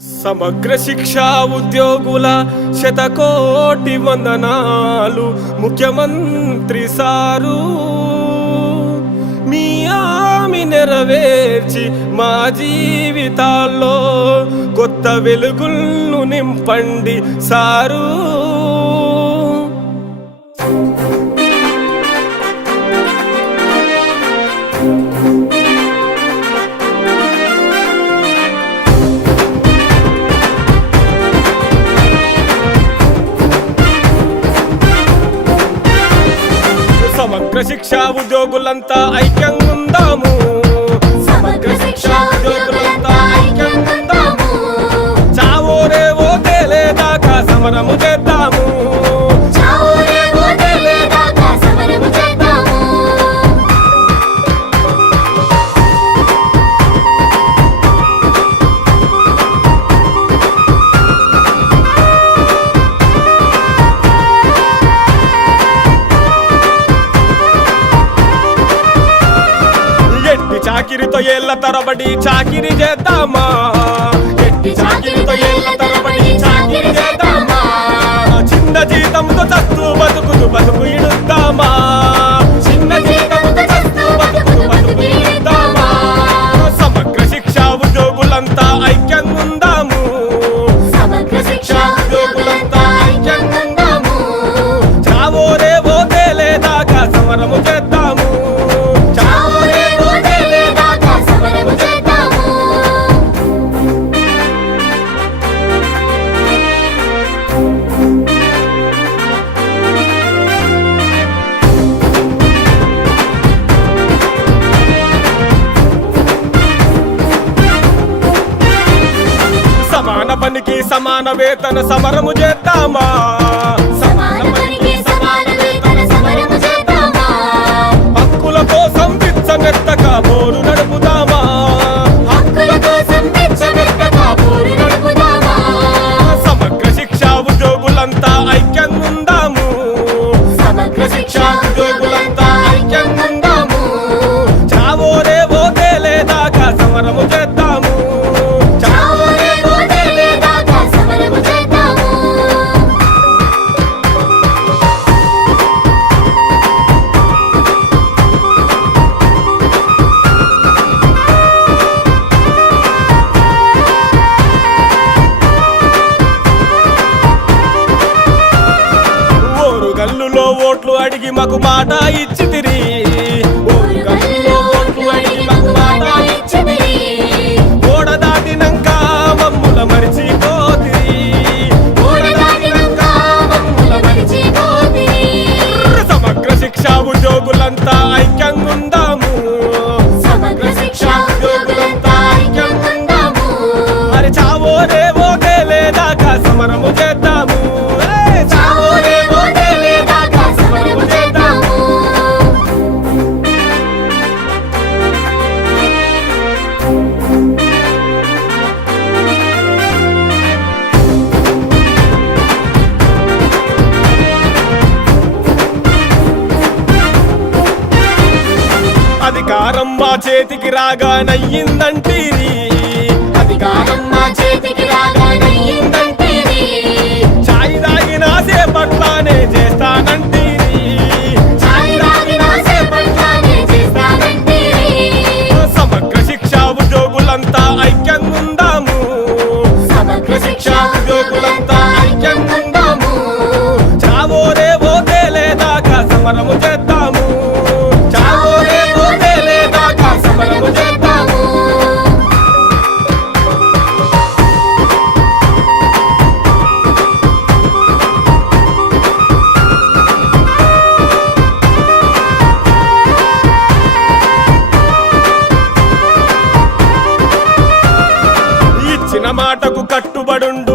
సమగ్ర శిక్షా ఉద్యోగుల శతకోటి వందనాలు ముఖ్యమంత్రి సారు. మీ హామీ నెరవేర్చి మా జీవితాల్లో కొత్త వెలుగులను నింపండి సారు. సమగ్ర శిక్షా ఉద్యోగులంతా ఐక్యంగా ఉందాము. సమగ్ర శిక్షా ఉద్యోగులంతా ఐక్యంగా ఉందాము. చావో రేవో తేలేదాకా సమరము చేద్దాము. చావో రేవో తేలేదాకా సమరము చేద్దాము. చాకిరితో ఏళ్ళ తరబడి చాకిరి చేద్దామా. ఎట్టి చాకిరితో ఏళ్ళ తరబడి చాకిరి చేద్దామా. చిన్న జీతంతో చస్తూ బతుకు ఇడుద్దామా. చిన్న జీతంతో చస్తూ బతుకు ఇడుద్దామా. సమగ్ర శిక్షా ఉద్యోగులంతా ఐక్యంగా ఉందాము. సమగ్ర శిక్షా ఉద్యోగులంతా ఐక్యంగా ఉందాము. చావో రేవో తేలేదాకా సమరము చేద్దాము. చావో రేవో తేలేదాకా సమరము చేద్దాము. సమాన పనికి సమాన వేతన సమరము చేద్దామా. సమాన పనికి సమాన వేతన సమరము చేద్దామా. హక్కుల కోసం పిచ్చమెత్తక పోరు నడుపుదామా. హక్కుల కోసం పిచ్చమెత్తక పోరు నడుపుదామా. సమగ్ర శిక్షా ఉద్యోగులంతా ఐక్యంగా ఉందాము. సమగ్ర శిక్షా ఉద్యోగులంతా ఐక్యంగా ఉందాము. చావో రేవో తేలేదాకా సమరము చేద్దాము. చావో రేవో తేలేదాకా సమరము చేద్దాము. ఓరుగల్లులో ఓట్లు అడిగి మాకు మాట ఇచ్చితిరి. ఊరుగల్లులో ఓట్లు అడిగి మాకు మాట ఇచ్చితిరి. ఓడ దాటినంక మమ్ముల మరిచిపోతిరి. ఓడ దాటినంక మమ్ముల మరిచిపోతిరి. సమగ్ర శిక్షా ఉద్యోగులంతా ఐక్యంగా ఉందాము. సమగ్ర శిక్షా ఉద్యోగులంతా ఐక్యంగా ఉందాము. మరి చావో రేవో తేలేదాకా సమరము చేద్దాము. చావో రేవో తేలేదాకా సమరము చేద్దాము. అధికారం మా చేతికి రాగానయ్యిందంటీరి. అధికారం మా చేతికి రాగానయ్యిందంటేనే. చాయ్ తాగినా సేపట్లానే చేస్తానంటీరి. చాయ్ తాగినా సేపట్లానే చేస్తానంటేనే. సమగ్ర శిక్షా ఉద్యోగులంతా ఐక్యంగా ఉందాము. సమగ్ర శిక్షా ఉద్యోగులంతా ఐక్యంగా ఉందాము. చావో రేవో తేలేదాకా సమరము చేద్దాము. చావో రేవో తేలేదాకా సమరము చేద్దాము. ఇచ్చిన మాటకు కట్టుబడుండి